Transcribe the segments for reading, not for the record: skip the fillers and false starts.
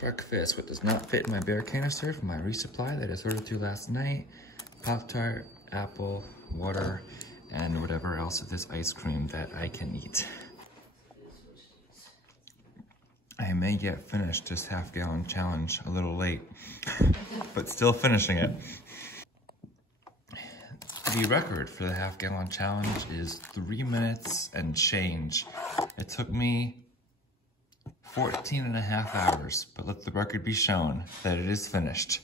Breakfast, what does not fit in my bear canister from my resupply that I sorted through last night. Pop-Tart, apple, water, and whatever else of this ice cream that I can eat. I may get finished this half-gallon challenge a little late, but still finishing it. The record for the half-gallon challenge is 3 minutes and change. It took me 14.5 hours, but let the record be shown that it is finished.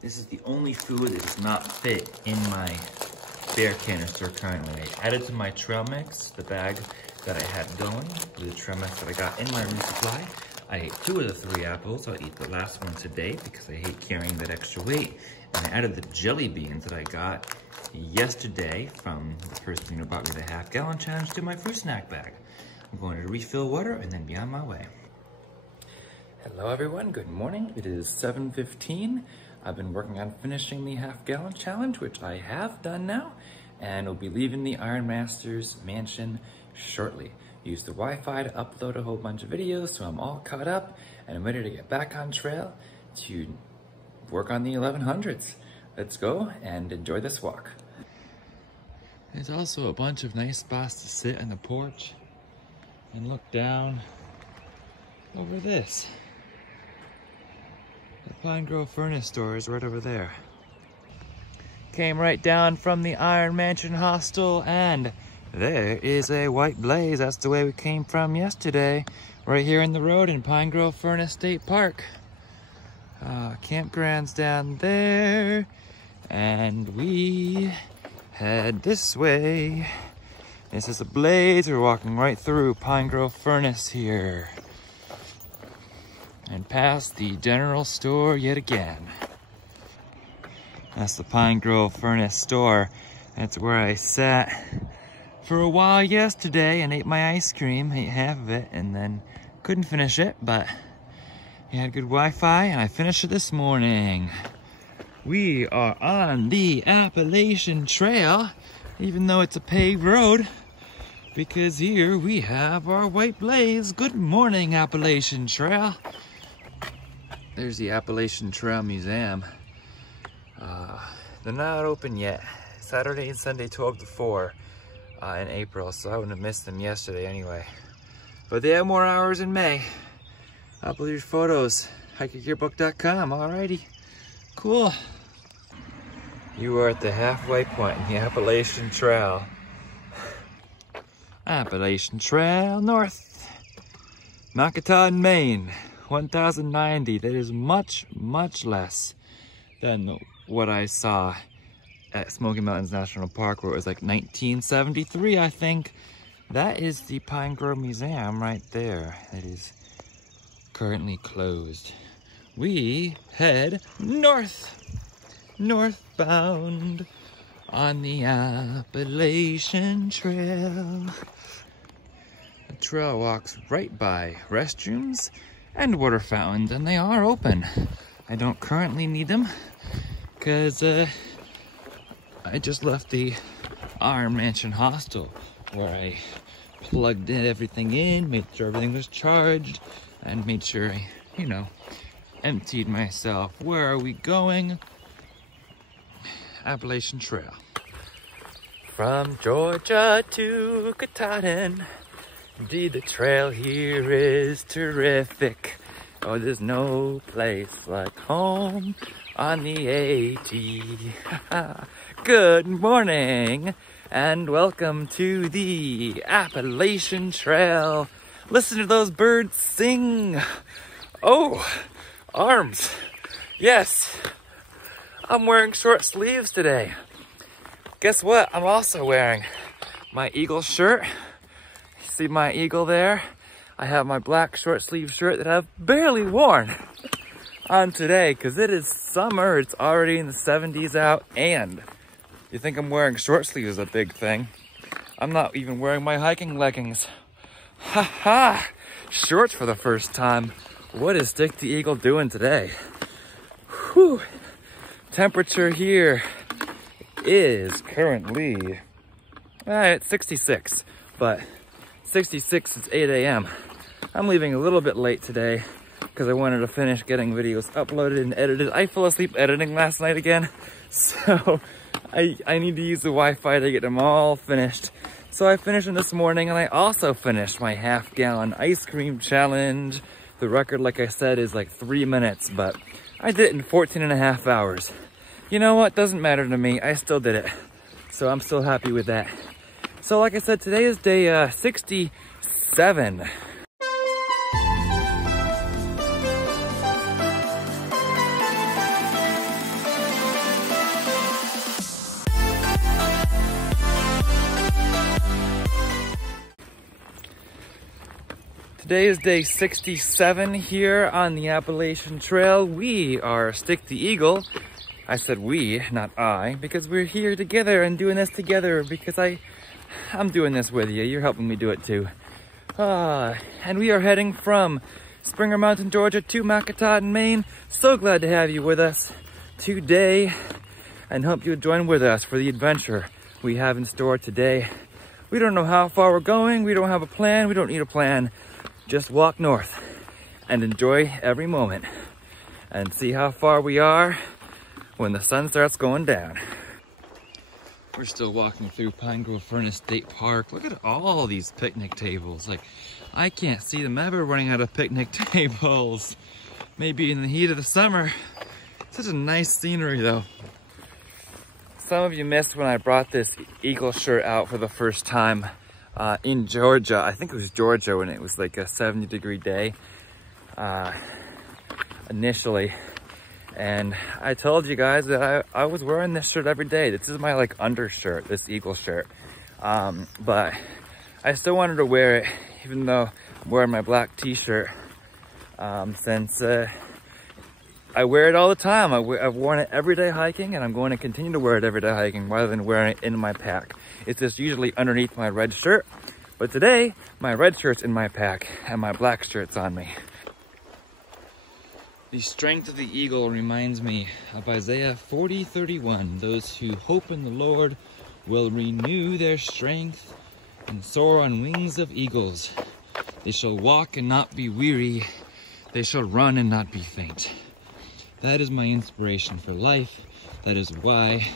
This is the only food that does not fit in my bear canister currently. I added to my trail mix, the bag that I had going, with the trail mix that I got in my resupply. I ate 2 of the 3 apples. I'll eat the last one today because I hate carrying that extra weight. And I added the jelly beans that I got yesterday from the person who bought me the half-gallon challenge to my fruit snack bag. I'm going to refill water and then be on my way. Hello everyone, good morning. It is 7:15. I've been working on finishing the half-gallon challenge, which I have done now, and will be leaving the Iron Master's mansion shortly. Use the Wi-Fi to upload a whole bunch of videos, so I'm all caught up and I'm ready to get back on trail to work on the 1100s. Let's go and enjoy this walk. There's also a bunch of nice spots to sit on the porch and look down over this. The Pine Grove Furnace store is right over there. Came right down from the Iron Mansion hostel and there is a white blaze. That's the way we came from yesterday. Right here in the road in Pine Grove Furnace State Park. Campground's down there. And we head this way. This is a blaze. We're walking right through Pine Grove Furnace here. And past the general store yet again. That's the Pine Grove Furnace store. That's where I sat for a while yesterday and ate my ice cream, ate half of it, and then couldn't finish it, but we had good Wi-Fi and I finished it this morning. We are on the Appalachian Trail, even though it's a paved road, because here we have our white blaze. Good morning, Appalachian Trail. There's the Appalachian Trail Museum. They're not open yet. Saturday and Sunday, 12 to 4 in April, so I wouldn't have missed them yesterday anyway. But they have more hours in May. Upload your photos, hikergearbook.com, alrighty. Cool. You are at the halfway point in the Appalachian Trail. Appalachian Trail North. Macataw, Maine. 1,090. That is much, much less than what I saw at Smoky Mountains National Park, where it was like 1973, I think. That is the Pine Grove Museum right there. It is currently closed. We head northbound on the Appalachian Trail. The trail walks right by restrooms and water fountains, and they are open. I don't currently need them because I just left the Iron Mansion hostel where I plugged everything in, made sure everything was charged, and made sure I, you know, emptied myself. Where are we going? Appalachian Trail. From Georgia to Katahdin, indeed the trail here is terrific. Oh, there's no place like home on the AT. Good morning and welcome to the Appalachian Trail. Listen to those birds sing. Oh, arms. Yes, I'm wearing short sleeves today. Guess what? I'm also wearing my eagle shirt. See my eagle there? I have my black short sleeve shirt that I've barely worn on today because it is summer. It's already in the 70s out, and you think I'm wearing short sleeves is a big thing. I'm not even wearing my hiking leggings. Ha ha! Shorts for the first time. What is Stick the Eagle doing today? Whew. Temperature here is currently, it's 66, but 66 is 8 a.m. I'm leaving a little bit late today because I wanted to finish getting videos uploaded and edited. I fell asleep editing last night again, so I need to use the Wi-Fi to get them all finished. So I finished them this morning, and I also finished my half-gallon ice cream challenge. The record, like I said, is like 3 minutes, but I did it in 14.5 hours. You know what? Doesn't matter to me. I still did it. So I'm still happy with that. So like I said, today is day 67. Today is day 67 here on the Appalachian Trail. We are Stick the Eagle. I said we, not I, because we're here together and doing this together because I'm doing this with you. You're helping me do it too. And we are heading from Springer Mountain, Georgia to Macataton, Maine. So glad to have you with us today and hope you'll join with us for the adventure we have in store today. We don't know how far we're going. We don't have a plan. We don't need a plan. Just walk north and enjoy every moment and see how far we are when the sun starts going down. We're still walking through Pine Grove Furnace State Park. Look at all these picnic tables. Like, I can't see them ever running out of picnic tables. Maybe in the heat of the summer. Such a nice scenery though. Some of you missed when I brought this eagle shirt out for the first time in Georgia. I think it was Georgia when it was like a 70-degree day initially. And I told you guys that I was wearing this shirt every day. This is my like undershirt, this eagle shirt. But I still wanted to wear it even though I'm wearing my black t-shirt since I wear it all the time. I've worn it every day hiking, and I'm going to continue to wear it every day hiking rather than wearing it in my pack. It's just usually underneath my red shirt. But today, my red shirt's in my pack and my black shirt's on me. The strength of the eagle reminds me of Isaiah 40:31. Those who hope in the Lord will renew their strength and soar on wings of eagles. They shall walk and not be weary. They shall run and not be faint. That is my inspiration for life. That is why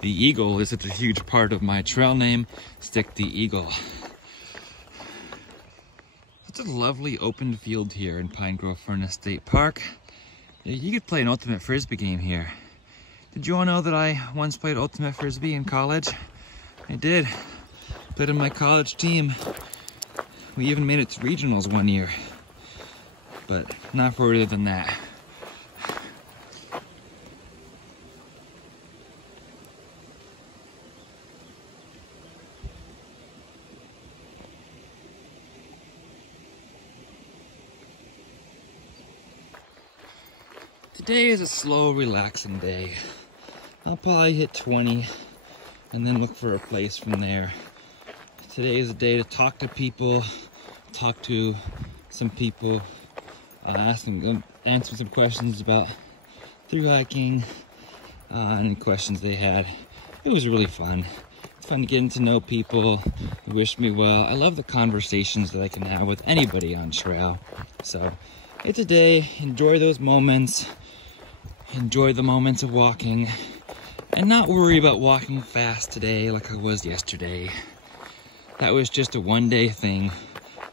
the eagle is such a huge part of my trail name, Stick the Eagle. Such a lovely open field here in Pine Grove Furnace State Park. You could play an ultimate frisbee game here. Did you all know that I once played ultimate frisbee in college? I did. Played on my college team. We even made it to regionals one year. But not further than that. Today is a slow, relaxing day. I'll probably hit 20 and then look for a place from there. Today is a day to talk to people, talk to some people, answer some questions about thru-hiking, any questions they had. It was really fun. It's fun getting to know people who wish me well. I love the conversations that I can have with anybody on trail. So it's a day, enjoy those moments. Enjoy the moments of walking and not worry about walking fast today like I was yesterday. That was just a one-day thing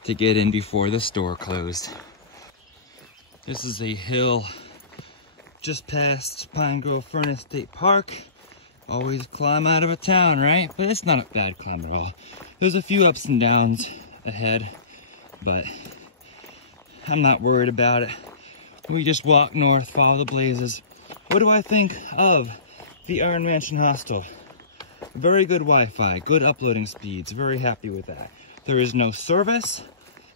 to get in before the store closed. This is a hill just past Pine Grove Furnace State Park. Always climb out of a town, right? But it's not a bad climb at all. There's a few ups and downs ahead, but I'm not worried about it. We just walk north, follow the blazes. What do I think of the Iron Mansion Hostel? Very good Wi-Fi, good uploading speeds, very happy with that. There is no service,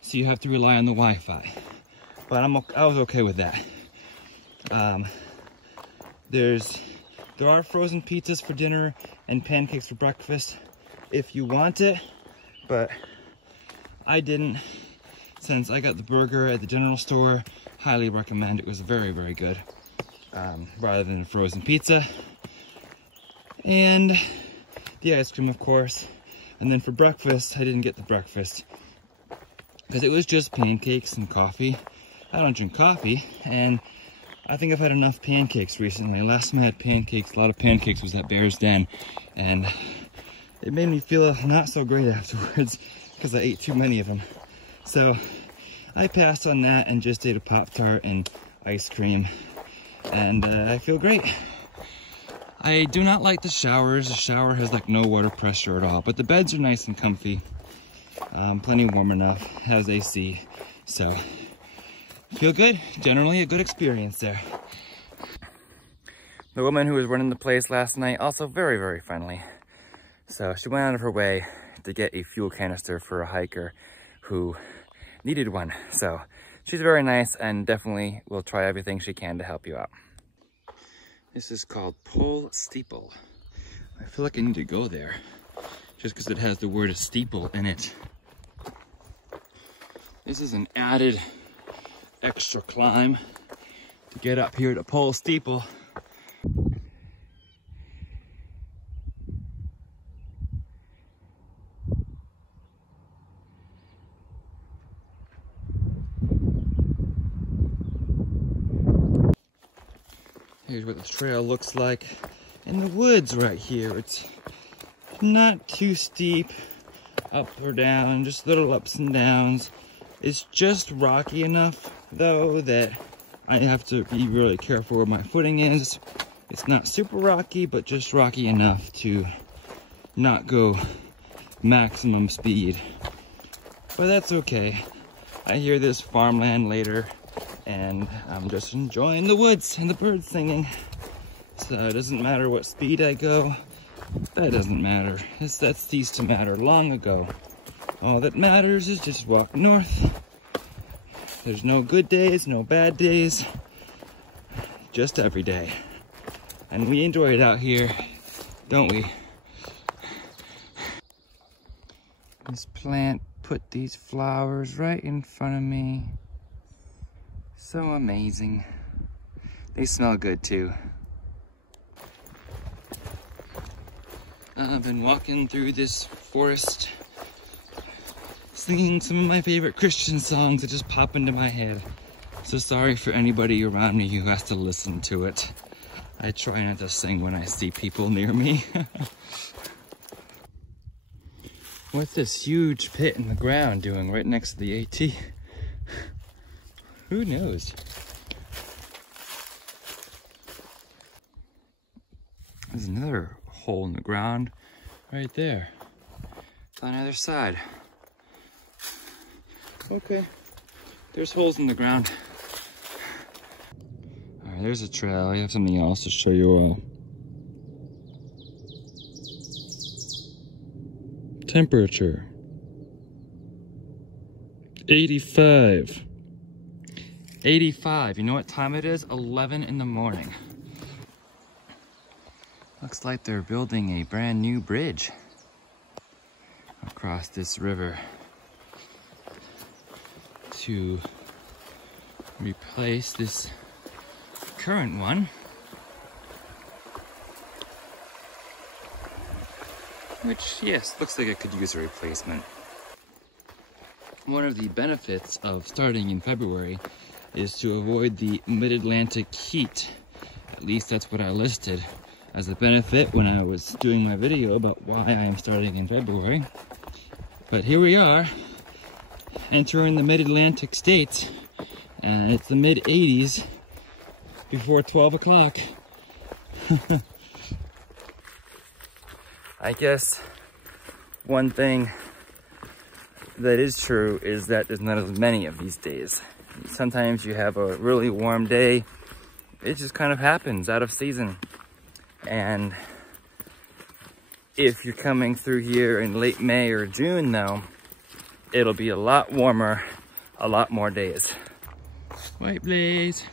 so you have to rely on the Wi-Fi. But I was okay with that. There are frozen pizzas for dinner and pancakes for breakfast if you want it, but I didn't. Since I got the burger at the general store, highly recommend. It was very, very good. Rather than a frozen pizza. And the ice cream, of course. And then for breakfast, I didn't get the breakfast because it was just pancakes and coffee. I don't drink coffee, and I think I've had enough pancakes recently. Last time I had pancakes, a lot of pancakes, was at Bear's Den, and it made me feel not so great afterwards because I ate too many of them. So I passed on that and just ate a Pop-Tart and ice cream, and I feel great. I do not like the showers. The shower has like no water pressure at all, but the beds are nice and comfy. Plenty warm enough, has AC, so feel good. Generally a good experience there. The woman who was running the place last night, also very, very friendly. So she went out of her way to get a fuel canister for a hiker who needed one. So she's very nice and definitely will try everything she can to help you out. This is called Pole Steeple. I feel like I need to go there just because it has the word steeple in it. This is an added extra climb to get up here to Pole Steeple. Here's what the trail looks like in the woods right here. It's not too steep, up or down, just little ups and downs. It's just rocky enough though that I have to be really careful where my footing is. It's not super rocky, but just rocky enough to not go maximum speed. But that's okay. I hear this farmland later, and I'm just enjoying the woods and the birds singing. So it doesn't matter what speed I go. That doesn't matter. That ceased to matter long ago. All that matters is just walk north. There's no good days, no bad days. Just every day. And we enjoy it out here, don't we? This plant put these flowers right in front of me. So amazing. They smell good too. I've been walking through this forest, singing some of my favorite Christian songs that just pop into my head. So sorry for anybody around me who has to listen to it. I try not to sing when I see people near me. What's this huge pit in the ground doing right next to the AT? Who knows? There's another hole in the ground right there. It's on the other side. Okay, there's holes in the ground. All right, there's a trail. I have something else to show you all. Temperature 85. 85. You know what time it is? 11 in the morning. Looks like they're building a brand new bridge across this river to replace this current one, which, yes, looks like it could use a replacement. One of the benefits of starting in February is to avoid the mid-Atlantic heat. At least that's what I listed as a benefit when I was doing my video about why I am starting in February. But here we are, entering the mid-Atlantic states, and it's the mid-80s before 12 o'clock. I guess one thing that is true is that there's not as many of these days. Sometimes you have a really warm day. It just kind of happens out of season. And if you're coming through here in late May or June though, it'll be a lot warmer, a lot more days. White Blaze.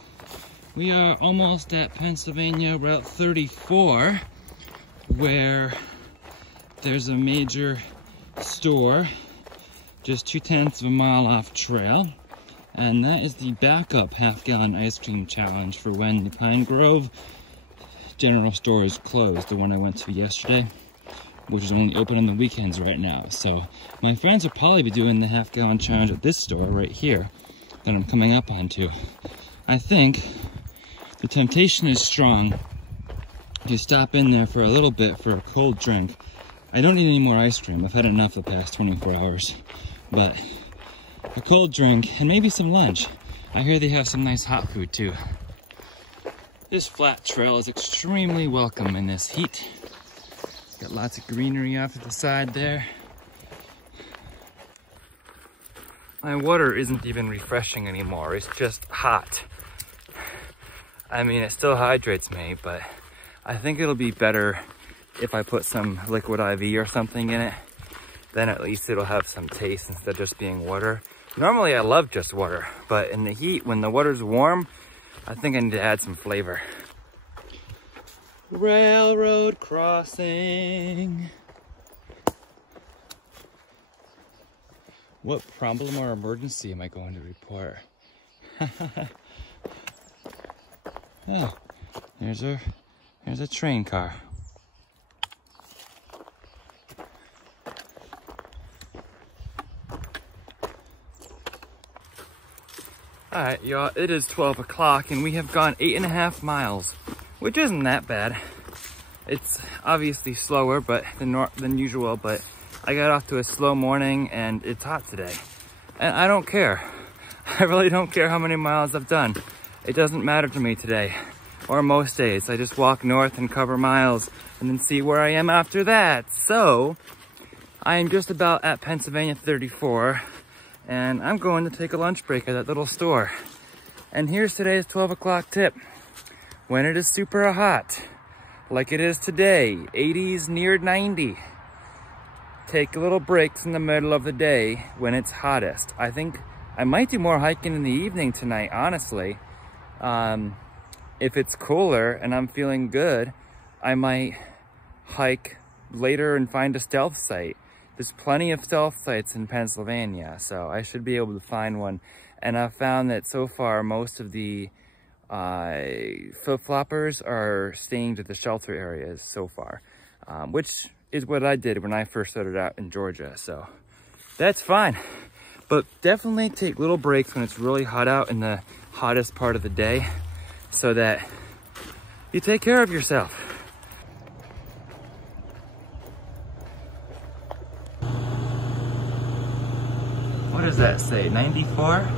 We are almost at Pennsylvania Route 34, where there's a major store just 2/10 of a mile off trail. And that is the backup half-gallon ice cream challenge for when the Pine Grove general store is closed, the one I went to yesterday, which is only open on the weekends right now. So my friends will probably be doing the half-gallon challenge at this store right here, that I'm coming up onto. I think the temptation is strong to stop in there for a little bit for a cold drink. I don't need any more ice cream. I've had enough the past 24 hours. But a cold drink and maybe some lunch. I hear they have some nice hot food too. This flat trail is extremely welcome in this heat. Got lots of greenery off to the side there. My water isn't even refreshing anymore. It's just hot. I mean, it still hydrates me, but I think it'll be better if I put some liquid IV or something in it. Then at least it'll have some taste instead of just being water. Normally I love just water, but in the heat, when the water's warm, I think I need to add some flavor. Railroad crossing. What problem or emergency am I going to report? Oh, there's a train car. All right, y'all, it is 12 o'clock and we have gone 8.5 miles, which isn't that bad. It's obviously slower than usual, but I got off to a slow morning and it's hot today. And I don't care. I really don't care how many miles I've done. It doesn't matter to me today, or most days. I just walk north and cover miles and then see where I am after that. So, I am just about at Pennsylvania 34. And I'm going to take a lunch break at that little store. And here's today's 12 o'clock tip. When it is super hot, like it is today, 80s near 90, take little breaks in the middle of the day when it's hottest. I think I might do more hiking in the evening tonight, honestly. If it's cooler and I'm feeling good, I might hike later and find a stealth site. There's plenty of stealth sites in Pennsylvania, so I should be able to find one. And I've found that so far, most of the flip-floppers are staying to the shelter areas so far, which is what I did when I first started out in Georgia, so that's fine. But definitely take little breaks when it's really hot out in the hottest part of the day so that you take care of yourself. What does that say, 94?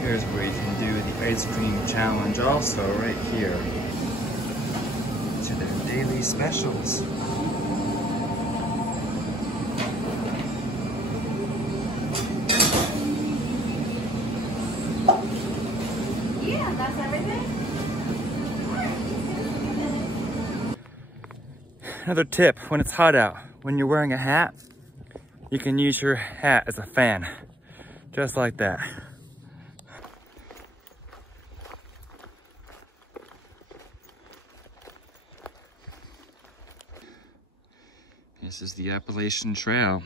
Here's where you can do the ice cream challenge also, right here. To their daily specials. That's everything? Another tip, when it's hot out, when you're wearing a hat, you can use your hat as a fan. Just like that. This is the Appalachian Trail.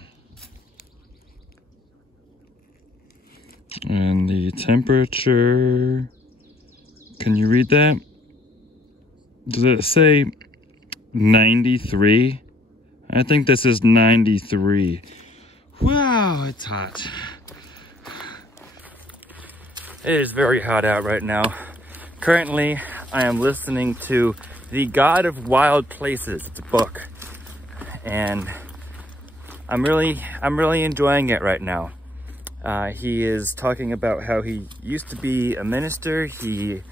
And the temperature, can you read that? Does it say 93? I think this is 93. Wow, it's hot. It is very hot out right now. Currently, I am listening to The God of Wild Places. It's a book. And I'm really enjoying it right now. He is talking about how he used to be a minister. He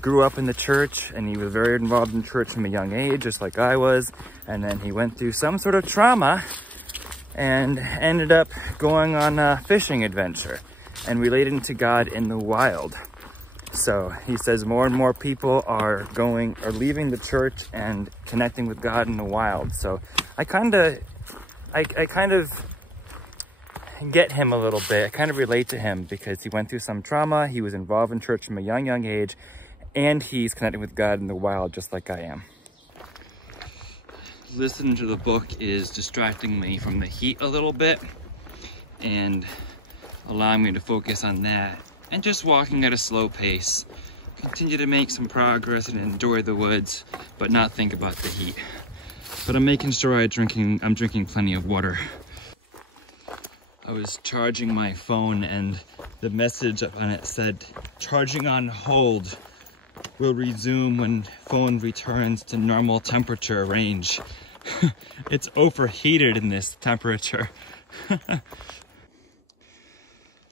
grew up in the church and he was very involved in church from a young age, just like I was. And then he went through some sort of trauma and ended up going on a fishing adventure and relating to God in the wild. So he says more and more people are leaving the church and connecting with God in the wild. So I kind of get him a little bit. I kind of relate to him because he went through some trauma. He was involved in church from a young age, and he's connecting with God in the wild just like I am. listening to the book is distracting me from the heat a little bit and allowing me to focus on that, and just walking at a slow pace. Continue to make some progress and enjoy the woods, but not think about the heat. But I'm making sure I'm drinking plenty of water. I was charging my phone and the message on it said, "Charging on hold. Will resume when phone returns to normal temperature range." It's overheated in this temperature.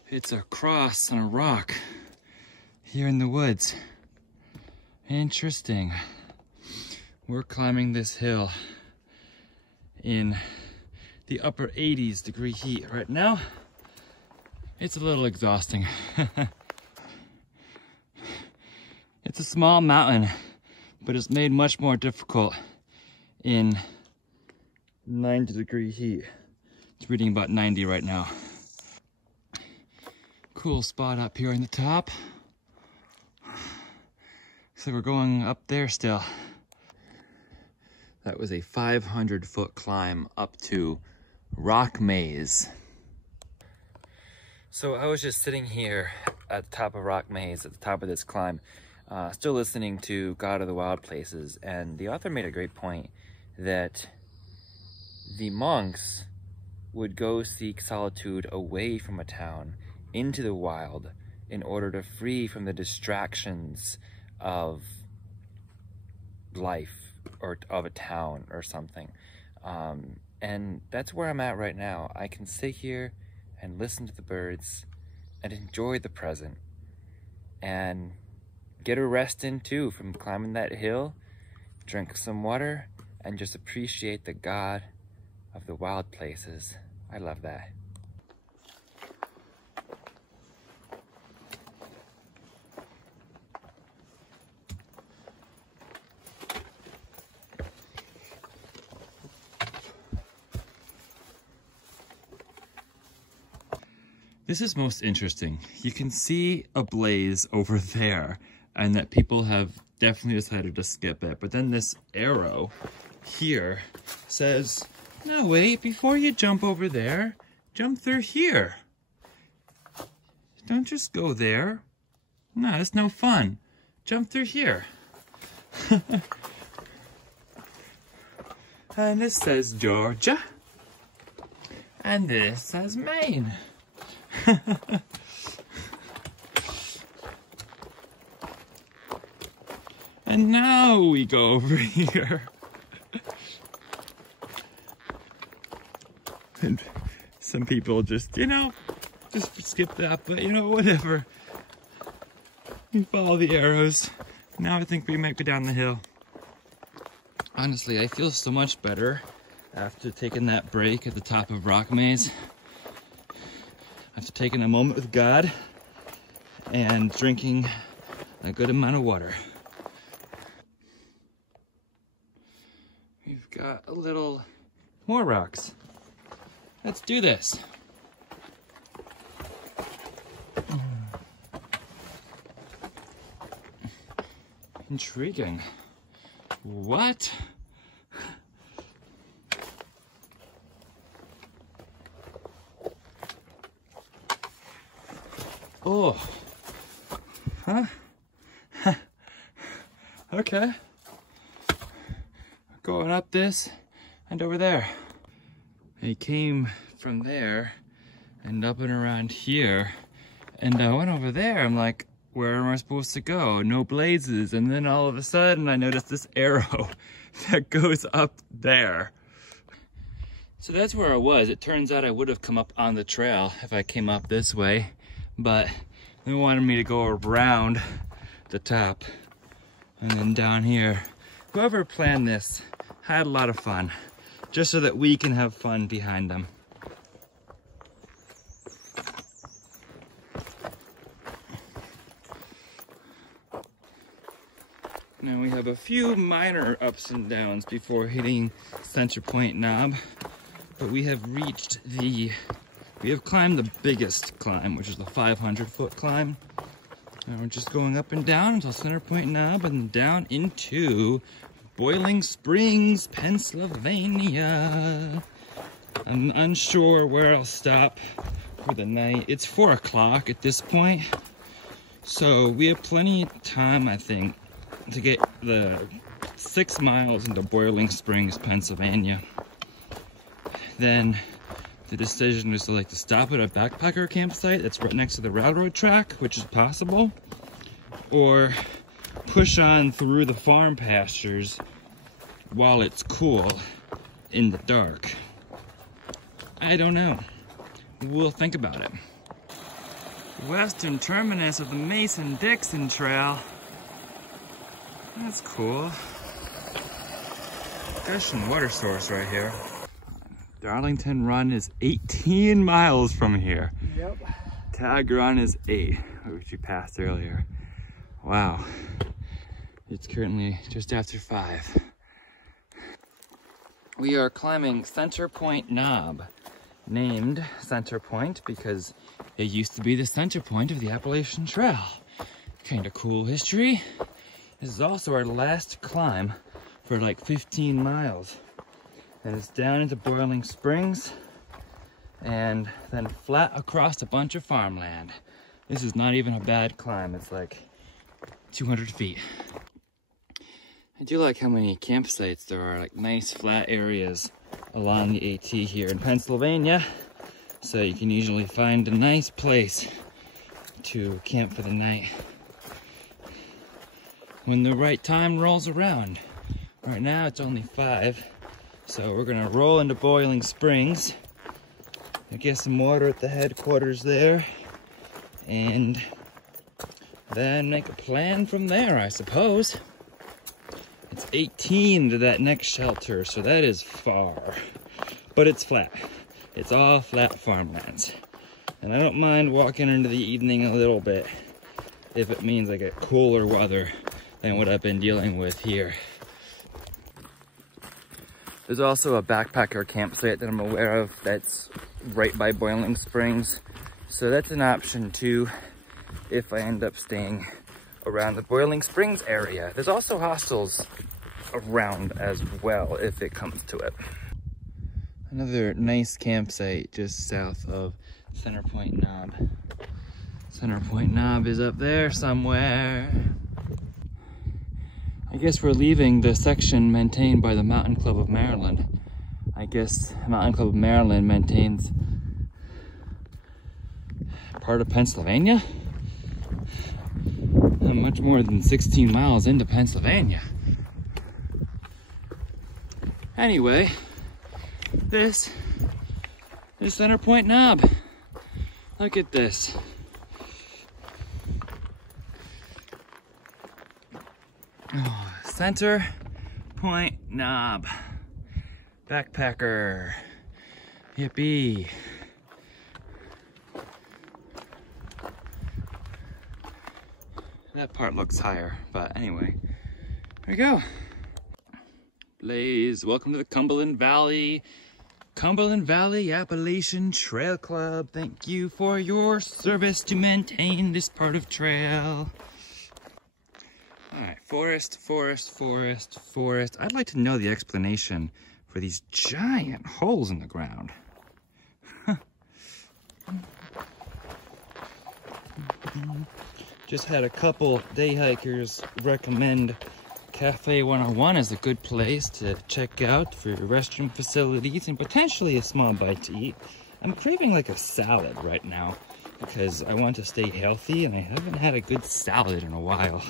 It's a cross on a rock here in the woods. Interesting. We're climbing this hill in the upper 80s degree heat right now. It's a little exhausting. It's a small mountain, but it's made much more difficult in 90 degree heat. It's reading about 90 right now. Cool spot up here on the top. So we're going up there still. That was a 500-foot climb up to Rock Maze. So I was just sitting here at the top of Rock Maze, at the top of this climb, still listening to God of the Wild Places, and the author made a great point that the monks would go seek solitude away from a town into the wild in order to free from the distractions of life or of a town or something. And that's where I'm at right now. I can sit here and listen to the birds and enjoy the present and get a rest in too from climbing that hill, drink some water, and just appreciate the God of the wild places. I love that. This is most interesting. You can see a blaze over there, and that people have definitely decided to skip it. But then this arrow here says, no, wait, before you jump over there, jump through here. Don't just go there. No, it's no fun. Jump through here. And this says Georgia. And this says Maine. And now we go over here. And some people just, just skip that, but whatever. We follow the arrows. Now I think we might go down the hill. Honestly, I feel so much better after taking that break at the top of Rock Maze. After taking a moment with God and drinking a good amount of water. We've got a little more rocks. Let's do this. Intriguing. What? Oh. Huh? Okay. Going up this and over there. I came from there and up and around here, and I went over there. I'm like, where am I supposed to go? No blazes. And then all of a sudden I noticed this arrow that goes up there. So that's where I was. It turns out I would have come up on the trail if I came up this way, but they wanted me to go around the top and then down here. Whoever planned this had a lot of fun, just so that we can have fun behind them. Now we have a few minor ups and downs before hitting Center Point Knob, but we have climbed the biggest climb, which is the 500-foot climb. Now we're just going up and down until Center Point Knob and down into Boiling Springs, Pennsylvania. I'm unsure where I'll stop for the night. It's 4 o'clock at this point, so we have plenty of time, I think, to get the 6 miles into Boiling Springs, Pennsylvania. Then the decision was to stop at a backpacker campsite that's right next to the railroad track, which is possible, or push on through the farm pastures while it's cool in the dark. I don't know. We'll think about it. Western terminus of the Mason-Dixon Trail. That's cool. Gushing water source right here. Darlington Run is 18 miles from here. Yep. Tag Run is 8, which we passed earlier. Wow. It's currently just after 5. We are climbing Center Point Knob, named Center Point because it used to be the center point of the Appalachian Trail. Kind of cool history. This is also our last climb for 15 miles. And it's down into Boiling Springs and then flat across a bunch of farmland. This is not even a bad climb. It's 200 feet. I do like how many campsites there are, nice flat areas along the AT here in Pennsylvania. So you can usually find a nice place to camp for the night when the right time rolls around. Right now it's only 5. So we're gonna roll into Boiling Springs and get some water at the headquarters there, and then make a plan from there, I suppose. It's 18 to that next shelter, so that is far, but it's flat. It's all flat farmlands. And I don't mind walking into the evening a little bit if it means I get cooler weather than what I've been dealing with here. There's also a backpacker campsite that I'm aware of that's right by Boiling Springs. So that's an option too if I end up staying around the Boiling Springs area. There's also hostels around as well if it comes to it. Another nice campsite just south of Center Point Knob. Center Point Knob is up there somewhere. I guess we're leaving the section maintained by the Mountain Club of Maryland. I guess Mountain Club of Maryland maintains part of Pennsylvania? I'm much more than 16 miles into Pennsylvania. Anyway, this is Center Point Knob. Look at this. Oh, Center Point Knob. Backpacker. Yippee. That part looks higher, but anyway, here we go. Blaze, welcome to the Cumberland Valley Appalachian Trail Club. Thank you for your service to maintain this part of trail. All right, forest, forest, forest, forest. I'd like to know the explanation for these giant holes in the ground. Just had a couple day hikers recommend Cafe 101 as a good place to check out for restroom facilities and potentially a small bite to eat. I'm craving like a salad right now because I want to stay healthy and I haven't had a good salad in a while.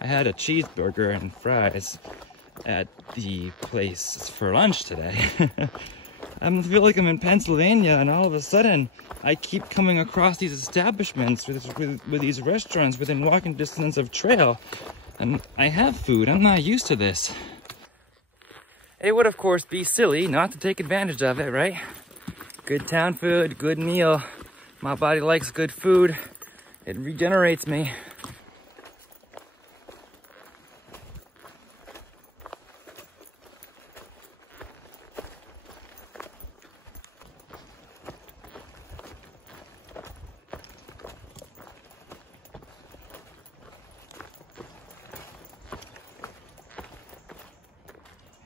I had a cheeseburger and fries at the place for lunch today. I feel like I'm in Pennsylvania and all of a sudden I keep coming across these establishments with these restaurants within walking distance of trail. And I have food. I'm not used to this. It would, of course, be silly not to take advantage of it, right? Good town food, good meal. My body likes good food. It regenerates me.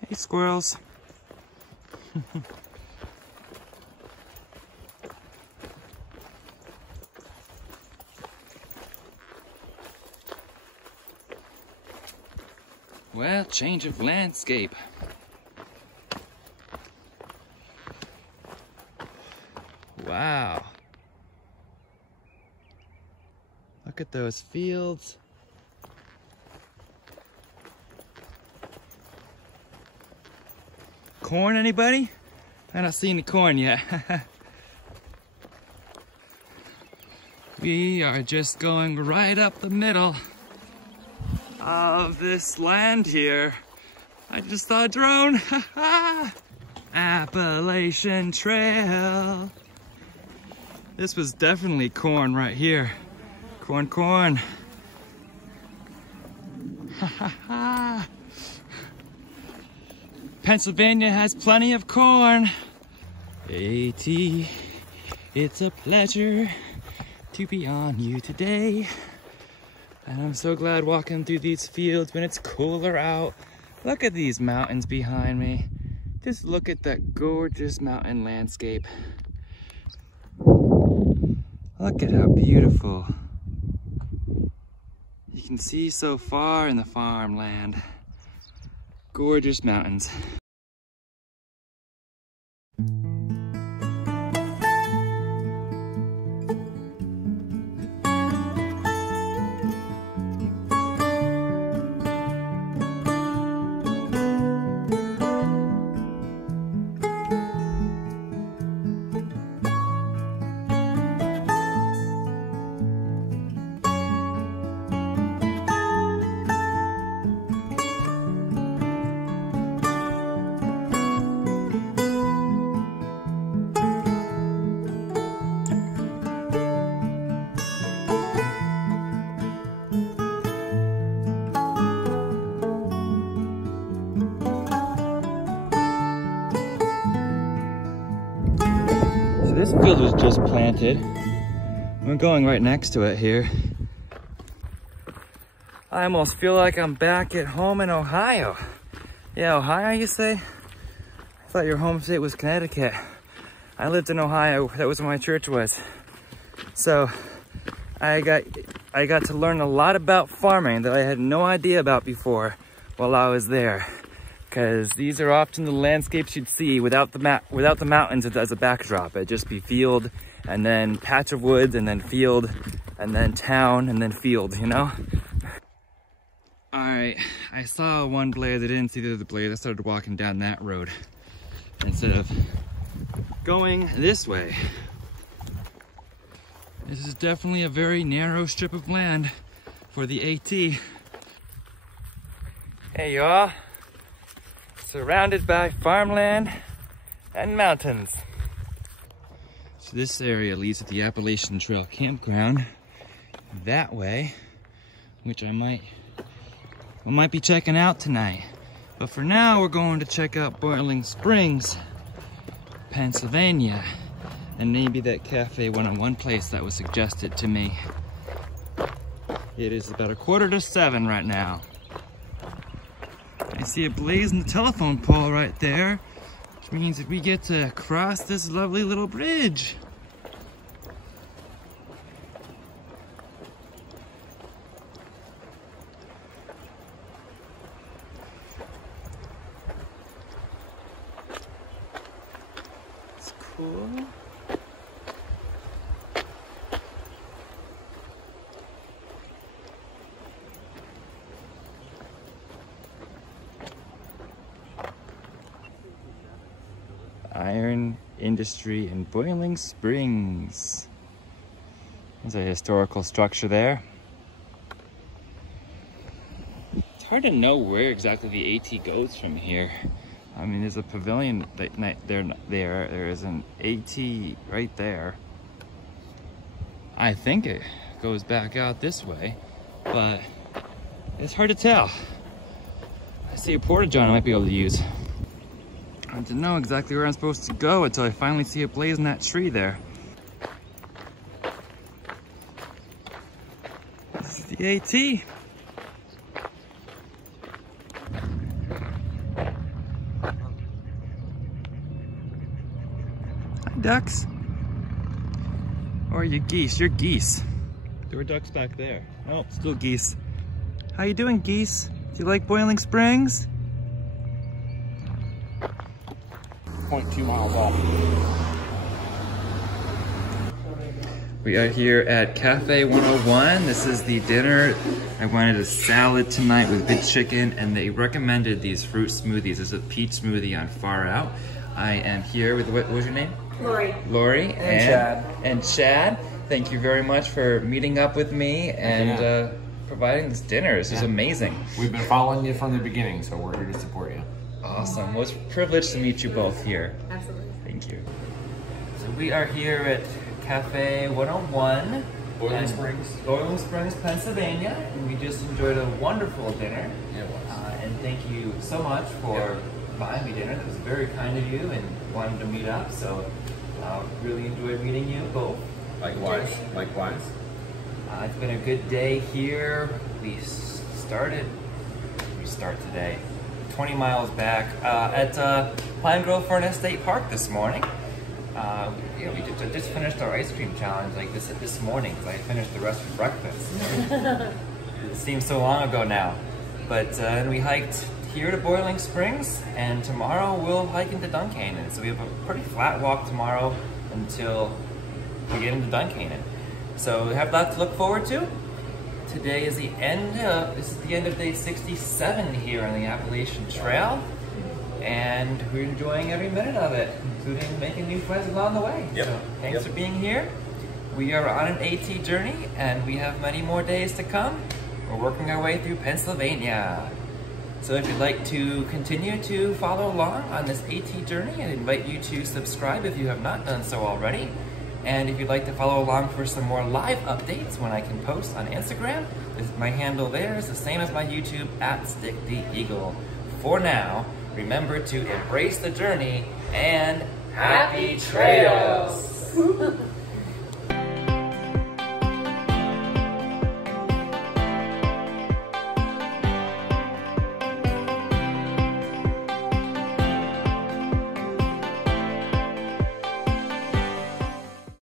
Hey, squirrels. Well, change of landscape. Wow. Look at those fields. Corn, anybody? I don't see any corn yet. We are just going right up the middle of this land here. I just saw a drone. Appalachian Trail. This was definitely corn right here. Corn, corn. Pennsylvania has plenty of corn. AT, it's a pleasure to be on you today. And I'm so glad walking through these fields when it's cooler out. Look at these mountains behind me. Just look at that gorgeous mountain landscape. Look at how beautiful. You can see so far in the farmland. Gorgeous mountains. This field was just planted. We're going right next to it here. I almost feel like I'm back at home in Ohio. Yeah, Ohio, you say? I thought your home state was Connecticut. I lived in Ohio. That was where my church was. So I got to learn a lot about farming that I had no idea about before while I was there. Because these are often the landscapes you'd see without the mountains as a backdrop. It'd just be field, and then patch of woods, and then field, and then town, and then field, you know? All right, I saw one blade that didn't see the other blade. I started walking down that road instead of going this way. This is definitely a very narrow strip of land for the AT. Hey y'all. Surrounded by farmland and mountains. So this area leads to the Appalachian Trail campground that way, which I might be checking out tonight. But for now, we're going to check out Boiling Springs, Pennsylvania, and maybe that Cafe 101 place that was suggested to me. It is about 6:45 right now. I see a blaze in the telephone pole right there, which means that we get to cross this lovely little bridge. It's cool. Iron industry in Boiling Springs. There's a historical structure there. It's hard to know where exactly the AT goes from here. I mean, there's a pavilion there is an AT right there. I think it goes back out this way, but it's hard to tell. I see a porta-john I might be able to use. I don't know exactly where I'm supposed to go until I finally see a blaze in that tree there. This is the AT. ducks? Or are you geese? You're geese. There were ducks back there. Oh, still geese. How you doing, geese? Do you like Boiling Springs? 0.2 miles off. We are here at Cafe 101. This is the dinner. I wanted a salad tonight with good chicken, and they recommended these fruit smoothies. There's a peach smoothie on Far Out. I am here with, what was your name? Lori. Lori And Chad. And Chad. Thank you very much for meeting up with me and providing this dinner. This is amazing. We've been following you from the beginning, so we're here to support you. Awesome. Well, it's a privilege to meet you both here. Absolutely. Thank you. So we are here at Cafe 101. Boiling Springs. Boiling Springs, Pennsylvania. And we just enjoyed a wonderful dinner. Yeah, it was. And thank you so much for buying me dinner. That was very kind of you and wanting to meet up. So really enjoyed meeting you both. Likewise. Likewise. It's been a good day here. We start today 20 miles back at Pine Grove Furnace State Park this morning. We just finished our ice cream challenge like this morning because I finished the rest for breakfast. It seems so long ago now. But and we hiked here to Boiling Springs, and tomorrow we'll hike into Duncannon. So we have a pretty flat walk tomorrow until we get into Duncannon. So we have that to look forward to. Today is the end. This is the end of day 67 here on the Appalachian Trail, and we're enjoying every minute of it, including making new friends along the way. Yep. So thanks for being here. We are on an AT journey, and we have many more days to come. We're working our way through Pennsylvania. So if you'd like to continue to follow along on this AT journey, I invite you to subscribe if you have not done so already. And if you'd like to follow along for some more live updates when I can post on Instagram, my handle there is the same as my YouTube, @StickTheEagle. For now, remember to embrace the journey and happy trails!